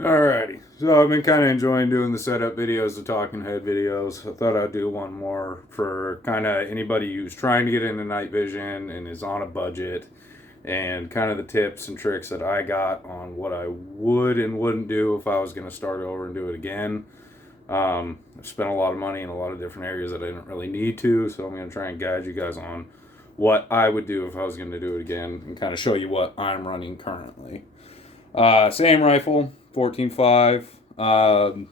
Alrighty, so I've been kind of enjoying doing the setup videos, the talking head videos. I thought I'd do one more for kind of anybody who's trying to get into night vision and is on a budget, and kind of the tips and tricks that I got on what I would and wouldn't do if I was going to start over and do it again. I've spent a lot of money in a lot of different areas that I didn't really need to, so I'm going to try and guide you guys on what I would do if I was going to do it again and kind of show you what I'm running currently. Same rifle, 14.5.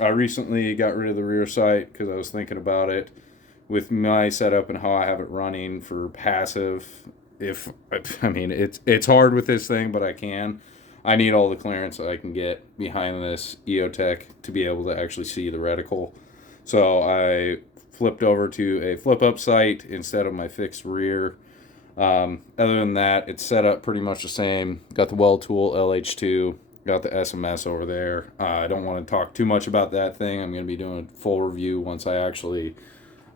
I recently got rid of the rear sight because I was thinking about it with my setup and how I have it running for passive. It's hard with this thing, but I can. I need all the clearance that I can get behind this Eotech to be able to actually see the reticle. So I flipped over to a flip up sight instead of my fixed rear. Other than that, it's set up pretty much the same. Got the Weld Tool LH2, got the SMS over there. I don't want to talk too much about that thing. I'm going to be doing a full review once I actually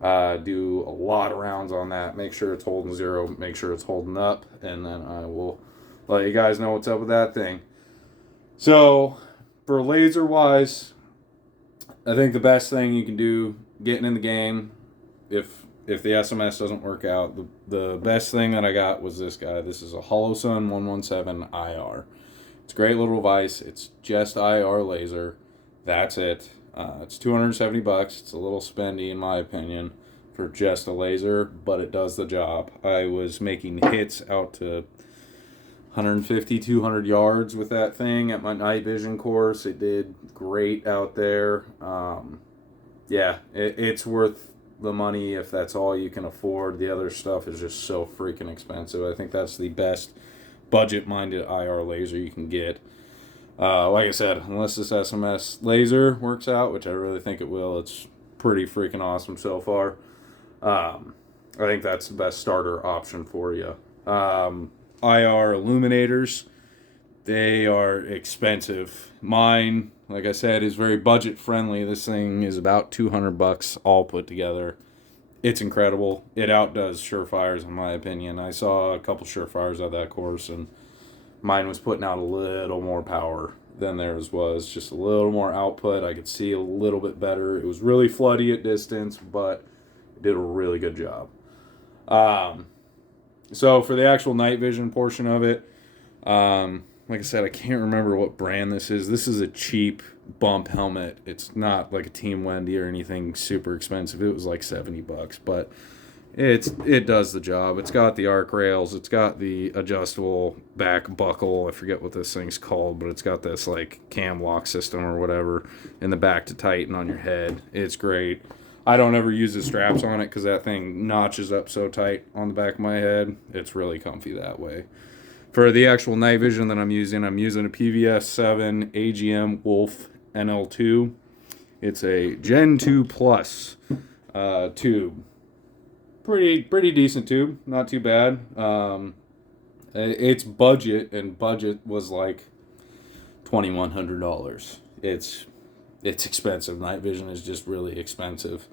do a lot of rounds on that. Make sure it's holding zero, make sure it's holding up, and then I will let you guys know what's up with that thing. So, for laser wise, I think the best thing you can do getting in the game, if the SMS doesn't work out, the best thing that I got was this guy. This is a Holosun 117 IR. It's a great little device. It's just IR laser. That's it. It's $270. It's a little spendy in my opinion for just a laser, but it does the job. I was making hits out to 150, 200 yards with that thing at my night vision course. It did great out there. It's worth the money if that's all you can afford. The other stuff is just so freaking expensive. I think that's the best budget-minded IR laser you can get. Like I said, unless this SMS laser works out, which I really think it will, it's pretty freaking awesome so far. I think that's the best starter option for you. IR illuminators, they are expensive. Mine, like I said, is very budget friendly. This thing is about $200 all put together. It's incredible. It outdoes Surefires in my opinion. I saw a couple Surefires at that course, and mine was putting out a little more power than theirs was. Just a little more output. I could see a little bit better. It was really floody at distance, but it did a really good job. So for the actual night vision portion of it, like I said, I can't remember what brand this is. This is a cheap bump helmet. It's not like a Team Wendy or anything super expensive. It was like $70, but it does the job. It's got the arc rails. It's got the adjustable back buckle. I forget what this thing's called, but it's got this like cam lock system or whatever in the back to tighten on your head. It's great. I don't ever use the straps on it because that thing notches up so tight on the back of my head. It's really comfy that way. For the actual night vision that I'm using a PVS7 AGM NL2. It's a Gen 2 Plus tube. Pretty decent tube. Not too bad. It's budget, and budget was like $2,100. It's expensive. Night vision is just really expensive.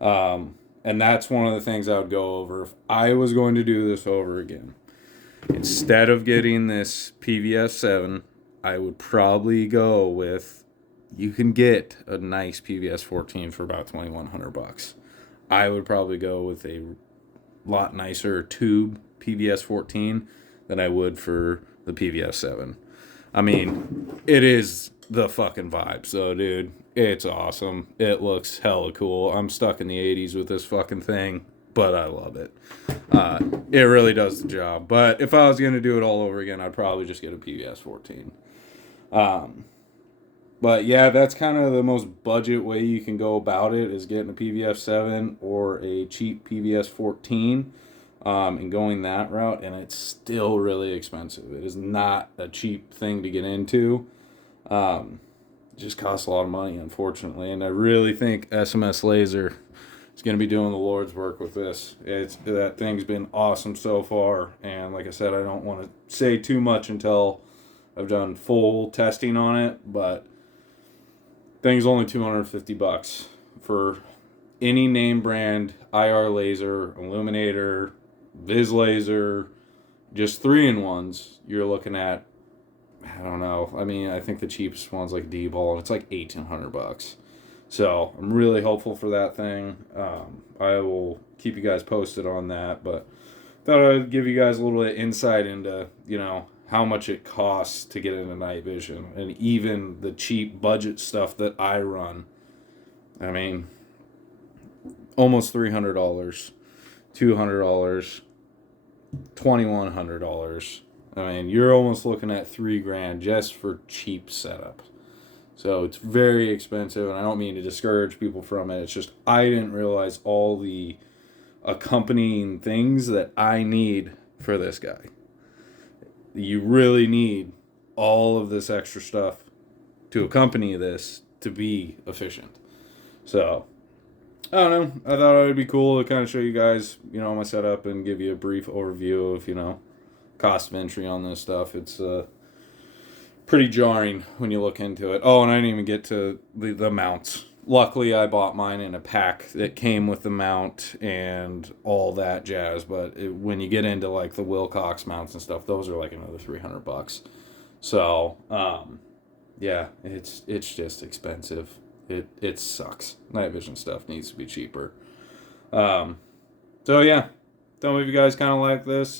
And that's one of the things I would go over if I was going to do this over again. Instead of getting this PVS7, I would probably go with, you can get a nice PVS14 for about $2,100. I would probably go with a lot nicer tube PVS14 than I would for the PVS7. I mean, it is the fucking vibe. So, dude, it's awesome. It looks hella cool. I'm stuck in the 80s with this fucking thing, but I love it. It really does the job. But if I was going to do it all over again, I'd probably just get a PVS14. But yeah, that's kind of the most budget way you can go about it, is getting a PVS7 or a cheap PVS14 and going that route. And it's still really expensive. It is not a cheap thing to get into. It just costs a lot of money, unfortunately. And I really think SMS Laser is going to be doing the Lord's work with this. That thing's been awesome so far. And like I said, I don't want to say too much until I've done full testing on it, but thing's only $250 for any name brand IR laser, illuminator, vis laser, just 3-in-1s. You're looking at I don't know. I mean, I think the cheapest one's like D-Ball, and it's like $1,800. So I'm really hopeful for that thing. I will keep you guys posted on that, but thought I'd give you guys a little bit of insight into, how much it costs to get into night vision, and even the cheap budget stuff that I run. I mean, almost $300, $200, $2,100. I mean, you're almost looking at $3,000 just for cheap setup. So it's very expensive, and I don't mean to discourage people from it. It's just I didn't realize all the accompanying things that I need for this guy. You really need all of this extra stuff to accompany this to be efficient. So, I don't know. I thought it would be cool to kind of show you guys, my setup and give you a brief overview of, cost of entry on this stuff. It's pretty jarring when you look into it. Oh, and I didn't even get to the mounts. Luckily, I bought mine in a pack that came with the mount and all that jazz. But when you get into like the Wilcox mounts and stuff, those are like another $300. So, yeah, it's just expensive. It sucks. Night vision stuff needs to be cheaper. So yeah, tell me if you guys kind of like this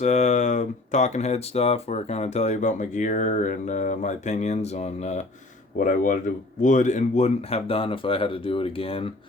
talking head stuff, where I kind of tell you about my gear and my opinions on what I would and wouldn't have done if I had to do it again.